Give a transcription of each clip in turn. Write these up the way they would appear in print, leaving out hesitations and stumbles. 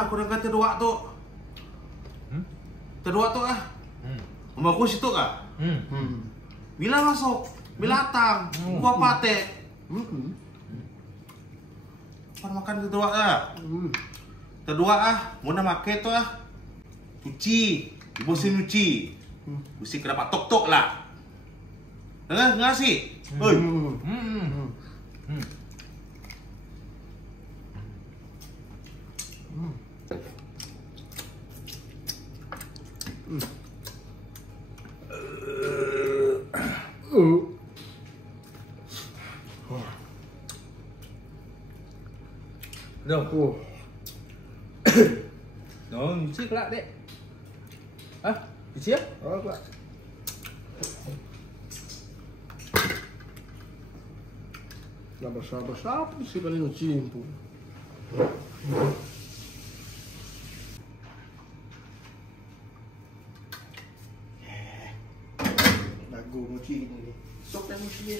nak aku dengan terdua tu. Terdua tu ah. Rumah aku situ kah? Bila masuk? Bila datang? Gua pate. Pan makan terdua ah. Terdua ah, mau nak makan tu ah. Cuci, ibusin cuci. Mesti kena tok-tok lah. Dengar ngasih. Oi. Đâu? Đó, chiếc lại đấy. À, cái chiếc? Đó các bạn. Lah besar-besar sih paling cimpung. Dagu mochi ini. Sok dan mochi.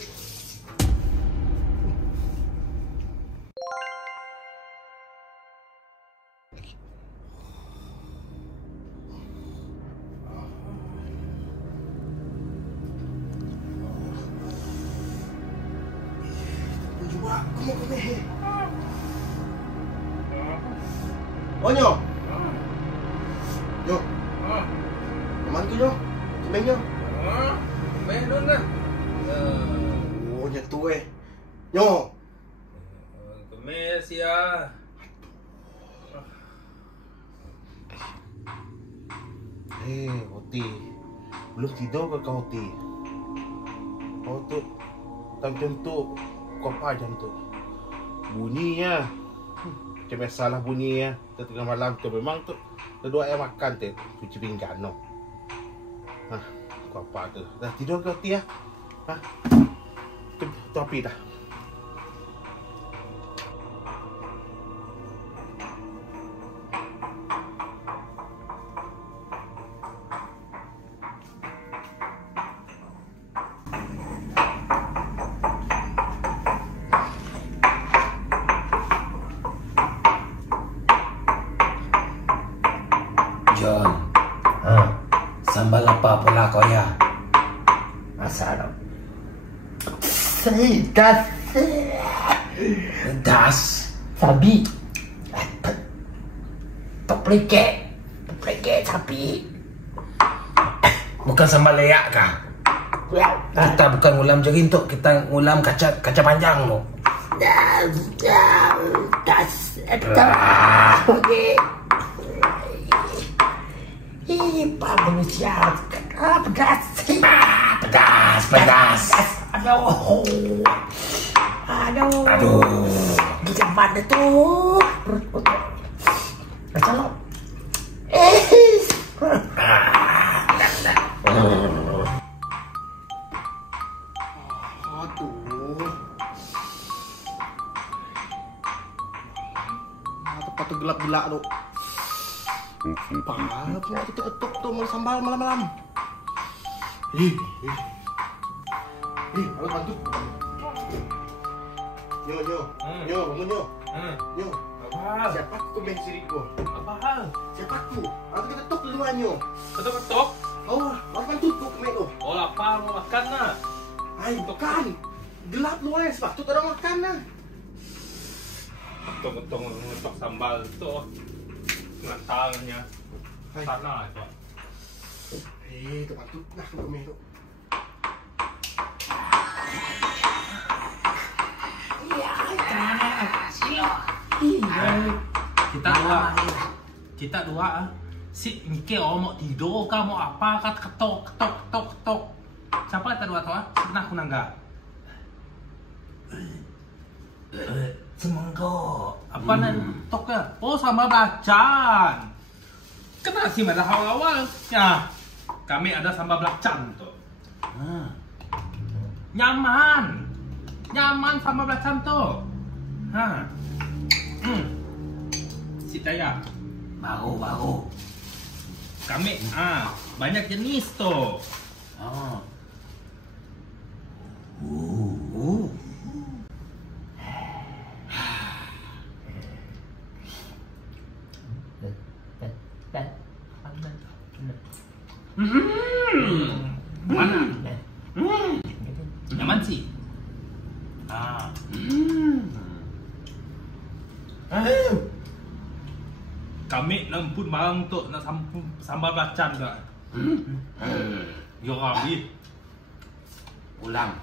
Aku mau kemeh. Oh nyo. Nyo. Teman tu nyo. Kemeh nyo. Kemeh dun dah. Oh nyetu Nyo. Kemeh sia. Oti. Belum tidur ke kau, Oti? Kau tu jam tu kau apa jam tu? Bunyinya macam biasalah bunyinya. Tengah malam tu memang tu kedua ayam makan tu cuci pinggan no. Kau apa tu? Dah tidur ke, Oti ya? Tu api dah. John, sambal apa pula kau ya? Asal das sabi toplike sapi bukan sambal leyak kah? Kita bukan ngulam jerintuk, kita ngulam kaca panjang lo. Das Pak manusia pedas. Aduh. Gimana tuh? Macam lo. Aduh. Tempat tu gelap gila tu. Parah punya kita ketuk tu mau sambal malam-malam. Alat bantu. Nyo, bangun nyo. Nyo. Apa? Siapa aku kemeh siriku? Apa hal? Siapa aku? Aku ketuk dulu nyo. Ketuk-ketuk? Oh, alat bantu tu kemeh tu. Oh, lapar mau makan lah. Ay, bukan. Gelap lu sebab tu tak ada makan lah. Ketuk-ketuk ngetok sambal tu. Ngantalnya sana itu. Tempat tu nah kemeh tu. Kita dua si Mike mau tidur kah mau apa kah ketok. Siapa kita dua tu pernah aku nangga. Semangko. Apa nak tok ya? Oh sama belacan. Kena sih pada awal-awal. Ya, kami ada sambal belacan tuh. Nyaman sambal belacan tuh. Si Daya. Baru. Kami banyak jenis tuh. mansi. Kami nampun barang tu nak sambal belacan tak? Ya Rabbi. Ulang.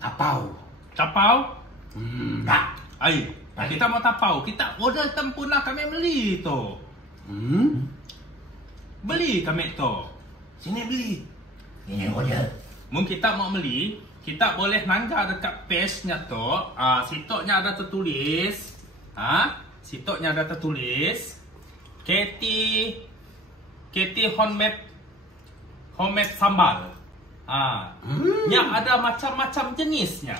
Tapau. Tak. Ai, kita mau tapau. Kita order tempun lah kami beli tu. Beli kami tu. Sini beli. Ini order. Mungkin kita mau beli, kita boleh nangga dekat page-nya tu. Sitoknya ada tertulis. Sitoknya ada tertulis KT homemade sambal. Yang ada macam-macam jenisnya.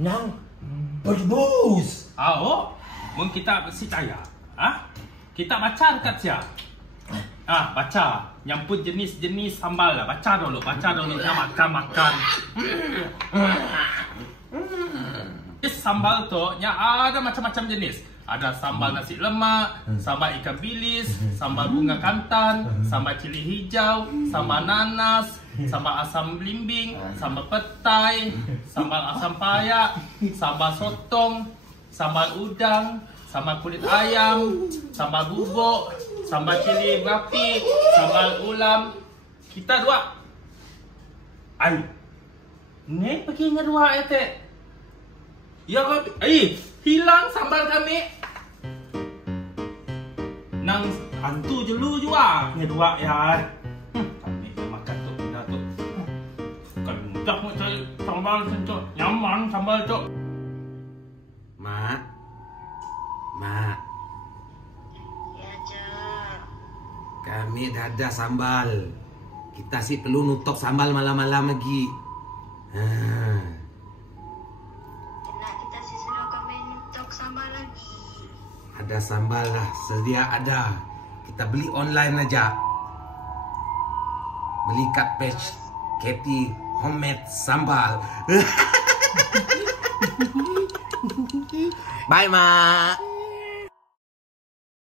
Nang berbus. Mungkin kita percaya. Kita baca dekat siya. Baca. Yang pun jenis-jenis sambal lah. Baca dulu. Yang makan. Sambal tu yang ada macam-macam jenis. Ada sambal nasi lemak, sambal ikan bilis, sambal bunga kantan, sambal cili hijau, sambal nanas, sambal asam belimbing, sambal petai, sambal asam payak, sambal sotong, sambal udang, sambal kulit ayam, sambal bubuk, sambal cili berapi, sambal ulam. Kita dua. Ni pergi dengan dua etek. Ya Rabbi, hilang sambal kami. Nang hantu je lu juga. Ni dua ya. Kami makan tu benda tu. Kan mudah nak cari sambal tu. Nyaman sambal tu. Mak. Ya, Cak. Kami dah ada sambal. Kita sih perlu nutup sambal malam-malam lagi. Kita sih sudah kami nutup sambal lagi. Ada sambal lah, sedia ada. Kita beli online aja. Beli kat page KT homemade sambal. Bye, Mak.